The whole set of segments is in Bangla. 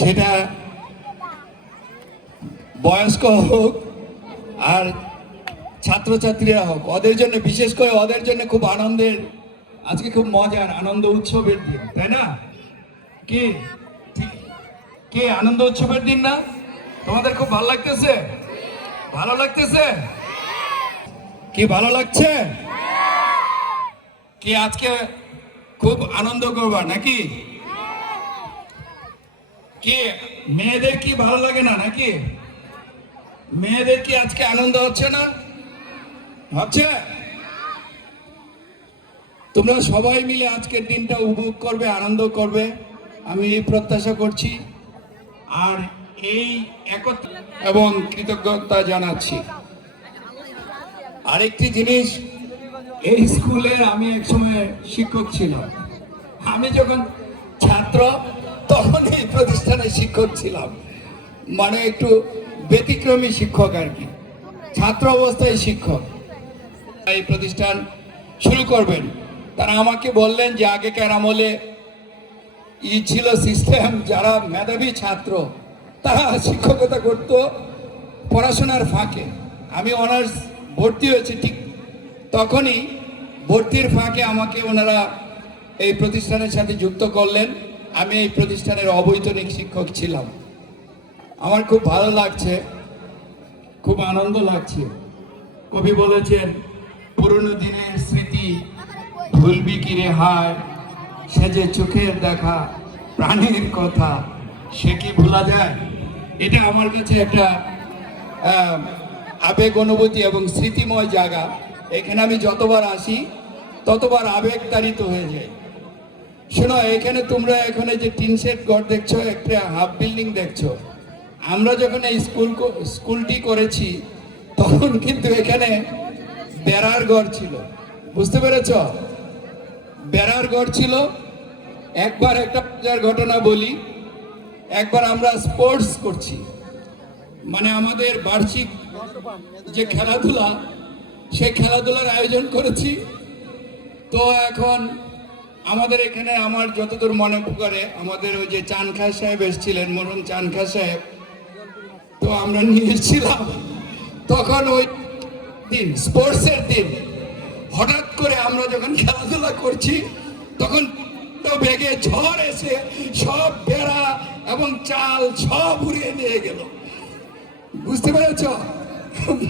সেটা বয়স্ক হোক আর ছাত্রছাত্রীরা হোক, ওদের জন্য বিশেষ করে ওদের জন্য খুব আনন্দের, আজকে খুব মজার আনন্দ উৎসবের দিন, তাই না? কি কে আনন্দ উৎসবের দিন না? তোমাদের খুব ভালো লাগতেছে? ভালো লাগতেছে? কি ভালো লাগছে? কি আজকে খুব আনন্দ করবা নাকি? কি মেয়েদের কি ভালো লাগে না নাকি? মেয়েদের কি আজকে আনন্দ হচ্ছে না? হচ্ছে? তোমরা সবাই মিলে আজকের দিনটা উপভোগ করবে, আনন্দ করবে, আমি প্রত্যাশা করছি। আর এই একতা এবং কৃতজ্ঞতা জানাচ্ছি। আরেকটি জিনিস, এই স্কুলে আমি একসময় শিক্ষক ছিলাম। আমি যখন ছাত্র তখন এই প্রতিষ্ঠানে শিক্ষক ছিলাম, মানে একটু ব্যতিক্রমী শিক্ষক আর কি, ছাত্র অবস্থায় শিক্ষক। এই প্রতিষ্ঠান শুরু করবেন, তারা আমাকে বললেন যে আগেকার আমলে ছিল সিস্টেম, যারা মেধাবী ছাত্র তারা শিক্ষকতা করত পড়াশোনার ফাঁকে। আমি অনার্স ভর্তি হয়েছি ঠিক তখনই, ভর্তির ফাঁকে আমাকে ওনারা এই প্রতিষ্ঠানের সাথে যুক্ত করলেন। আমি এই প্রতিষ্ঠানের অবৈতনিক শিক্ষক ছিলাম। আমার খুব ভালো লাগছে, খুব আনন্দ লাগছে। কবি বলেছেন, পুরনো দিনের স্মৃতি ভুলবি কি রে হায়, সে যে চোখের দেখা প্রাণের কথা সে কি ভোলা যায়। এটা আমার কাছে একটা আবেগ অনুভূতি এবং স্মৃতিময় জায়গা। এখানে আমি যতবার আসি ততবার আবেগ তাড়িত হয়ে যাই। শোনো, এখানে তোমরা এখানে যে টিন শেড ঘর দেখছো, একটা হাফ বিল্ডিং দেখছো, আমরা যখন এই স্কুলটি করেছি তখন কিন্তু এখানে বেড়ার ঘর ছিল, বুঝতে পেরেছ? বেড়ার ঘর ছিল। একবার একটা মজার ঘটনা বলি। একবার আমরা স্পোর্টস করছি, মানে আমাদের বার্ষিক যে খেলাধুলা, সেই খেলাধুলার আয়োজন করেছি। তো এখন আমাদের এখানে, আমার যতদূর মনে পড়ে, আমাদের ওই যে চানখা সাহেব এসেছিলেন, মরহুম চানখা সাহেব, তো আমরা নিয়েছিলাম। তখন ওই দিন স্পোর্টসের দিন হঠাৎ করে আমরা যখন খেলাধুলা করছি তখন বেগে ঝড় এসে সব বেড়া এবং চাল সব উড়িয়ে নিয়ে গেল, বুঝতে পেরেছ?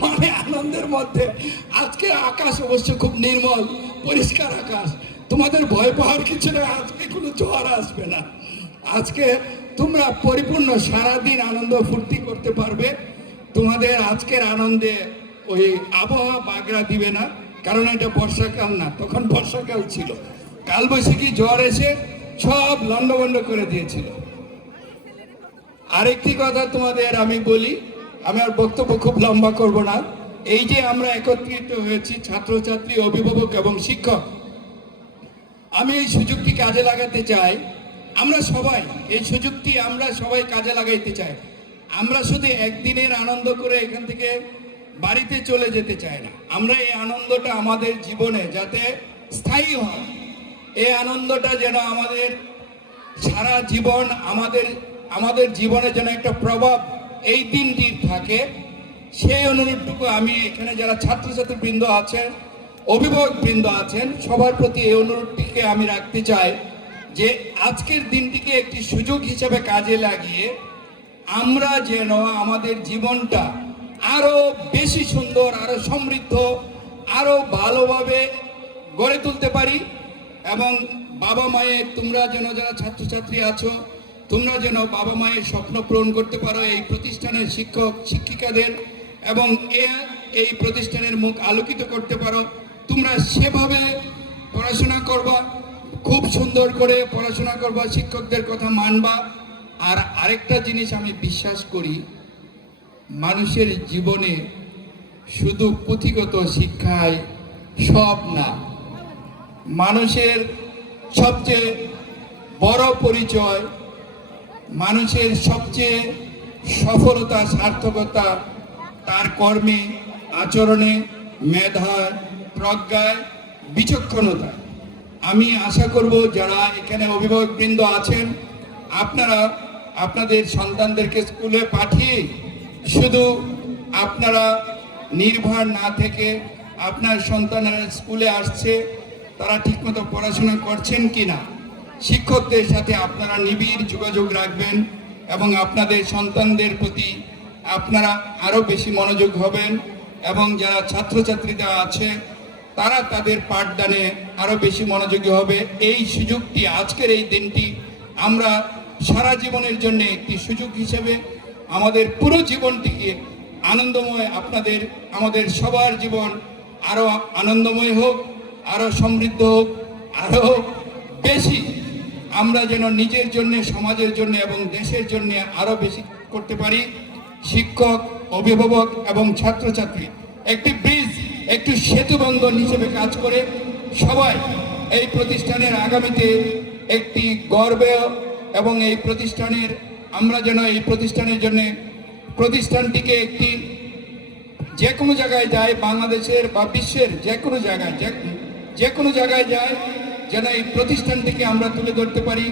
মানে আনন্দের মধ্যে। আজকে আকাশ অবশ্য খুব নির্মল পরিষ্কার আকাশ, তোমাদের ভয় পাওয়ার কিছু নেই, আজকে কোনো ঝড় আসবে না। আজকে তোমরা পরিপূর্ণ সারাদিন আনন্দ ফুর্তি করতে পারবে। তোমাদের আজকের আনন্দে ওই আবহাওয়া বাগড়া দিবে না, কারণ এটা বর্ষাকাল না, তখন বর্ষাকাল ছিল। কালবৈশাখী ঝড় এসে সব লন্ডভন্ড করে দিয়েছিল। আরেকটি কথা তোমাদের আমি বলি, আমি আর বক্তব্য খুব লম্বা করব না। এই যে আমরা একত্রিত হয়েছি ছাত্রছাত্রী, অভিভাবক এবং শিক্ষক, আমি এই সুযোগটি কাজে লাগাতে চাই। আমরা সবাই এই সুযোগটি আমরা সবাই কাজে লাগাইতে চাই। আমরা শুধু একদিনের আনন্দ করে এখান থেকে বাড়িতে চলে যেতে চাই না। আমরা এই আনন্দটা আমাদের জীবনে যাতে স্থায়ী হয়, এই আনন্দটা যেন আমাদের সারা জীবন, আমাদের জীবনে যেন একটা প্রভাব এই দিনটির থাকে, সেই অনুরোধটুকু আমি এখানে যারা ছাত্রছাত্রী বৃন্দ আছেন, অভিভাবক বৃন্দ আছেন, সবার প্রতি এই অনুরোধটিকে আমি রাখতে চাই যে আজকের দিনটিকে একটি সুযোগ হিসেবে কাজে লাগিয়ে আমরা যেন আমাদের জীবনটা আরো বেশি সুন্দর, আরো সমৃদ্ধ, আরো ভালোভাবে গড়ে তুলতে পারি। এবং বাবা মায়ের, তোমরা যেন যারা ছাত্রছাত্রী আছো, তোমরা যেন বাবা মায়ের স্বপ্ন পূরণ করতে পারো, এই প্রতিষ্ঠানের শিক্ষক শিক্ষিকাদের এবং এই প্রতিষ্ঠানের মুখ আলোকিত করতে পারো। তোমরা সেভাবে পড়াশোনা করবা, খুব সুন্দর করে পড়াশোনা করবা, শিক্ষকদের কথা মানবা। আর আরেকটা জিনিস আমি বিশ্বাস করি, মানুষের জীবনে শুধু পুঁথিগত শিক্ষায় সব না, মানুষের সবচেয়ে বড় পরিচয়, মানুষের সবচেয়ে সফলতা, সার্থকতা তার কর্মে, আচরণে, মেধায়, প্রজ্ঞায়, বিচক্ষণতায়। আমি আশা করব যারা এখানে অভিভাবকবৃন্দ আছেন, আপনারা আপনাদের সন্তানদেরকে স্কুলে পাঠিয়ে শুধু আপনারা নির্ভর না থেকে আপনার সন্তানেরা স্কুলে আসছে, তারা ঠিকমতো পড়াশোনা করছেন কিনা, শিক্ষকদের সাথে আপনারা নিবিড় যোগাযোগ রাখবেন এবং আপনাদের সন্তানদের প্রতি আপনারা আরও বেশি মনোযোগ হবেন এবং যারা ছাত্রছাত্রীরা আছে তারা তাদের পাঠদানে আরও বেশি মনোযোগী হবে। এই সুযোগটি, আজকের এই দিনটি আমরা সারা জীবনের জন্য একটি সুযোগ হিসেবে আমাদের পুরো জীবনটিকে আনন্দময়, আমাদের সবার জীবন আরও আনন্দময় হোক, আরও সমৃদ্ধ হোক, আরও বেশি আমরা যেন নিজের জন্য, সমাজের জন্য এবং দেশের জন্য আরও বেশি করতে পারি। শিক্ষক, অভিভাবক এবং ছাত্রছাত্রী একটি ব্রিজ, একটি সেতু বন্ধন হিসেবে কাজ করে সবাই এই প্রতিষ্ঠানের আগামীতে একটি গর্ব এবং এই প্রতিষ্ঠানের, আমরা যেন এই প্রতিষ্ঠানের জন্য, প্রতিষ্ঠানটিকে একটি যে কোনো জায়গায় যায়, বাংলাদেশের বা বিশ্বের যে কোনো জায়গায় যায় যেন এই প্রতিষ্ঠানটিকে আমরা তুলে ধরতে পারি।